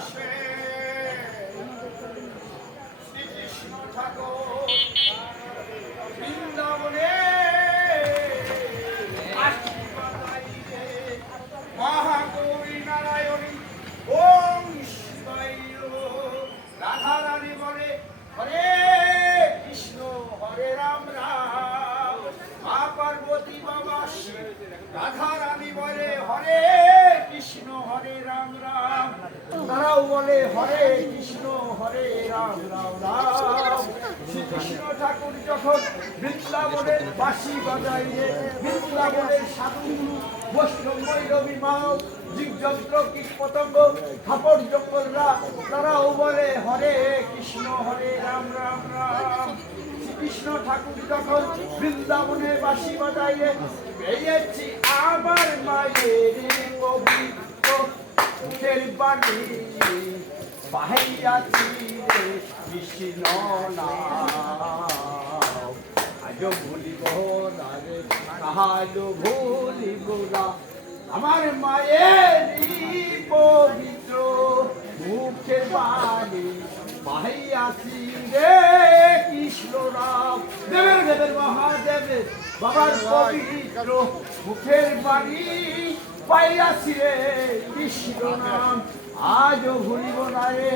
বসে শ্রীকৃষ্ণ ঠাকুর বৃন্দাবনে মহাগৌরী নারায়ণী ওম শিবায় রাধা রানী বলে হরে কৃষ্ণ হরে রাম রাম মা পার্বতী বাবা শিব রাধা রানী বলে হরে কৃষ্ণ হরে রাম রাম তারাও বলে হরে কৃষ্ণ হরে রাম রাম রাম শ্রীকৃষ্ণ ঠাকুর যখন বৃন্দাবনের বাঁশি বাজাইলে বৃন্দাবনের সাধুগুরু বৈষ্ণব বৈরবী মাও জীবযন্ত্র কীট পতঙ্গ খাপড় জঙ্গলরা তারাও বলে হরে কৃষ্ণ হরে রাম রাম রাম কৃষ্ণ ঠাকুর যখন বৃন্দাবনের বাঁশি বাজাইলে পেয়েছি আমার মায়ের পবিত্র মুখের বাণী বাহিয়াছি রে কৃষ্ণ নাম আজ ভুলিব না রে কাহাজ ভুলিব না আমার মায়ের পবিত্র মুখের বাণী বাহিয়াছি রে কৃষ্ণ নাম দেবের দেবের মহাদেবের বাবার পবিত্র মুখের বাণী পাইয়াছি রে কৃষ্ণ নাম আজও ভুলিব না রে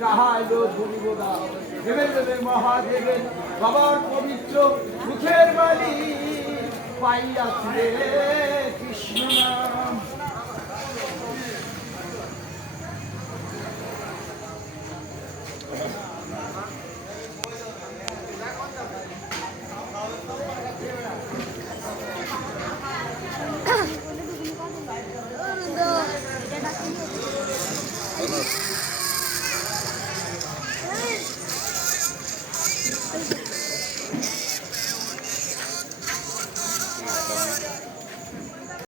কাহাজও ভুলিব না দেবের দেবের মহাদেবের বাবার পবিত্র মুখের বাণী পাইয়াছি রে কৃষ্ণ নাম Hey!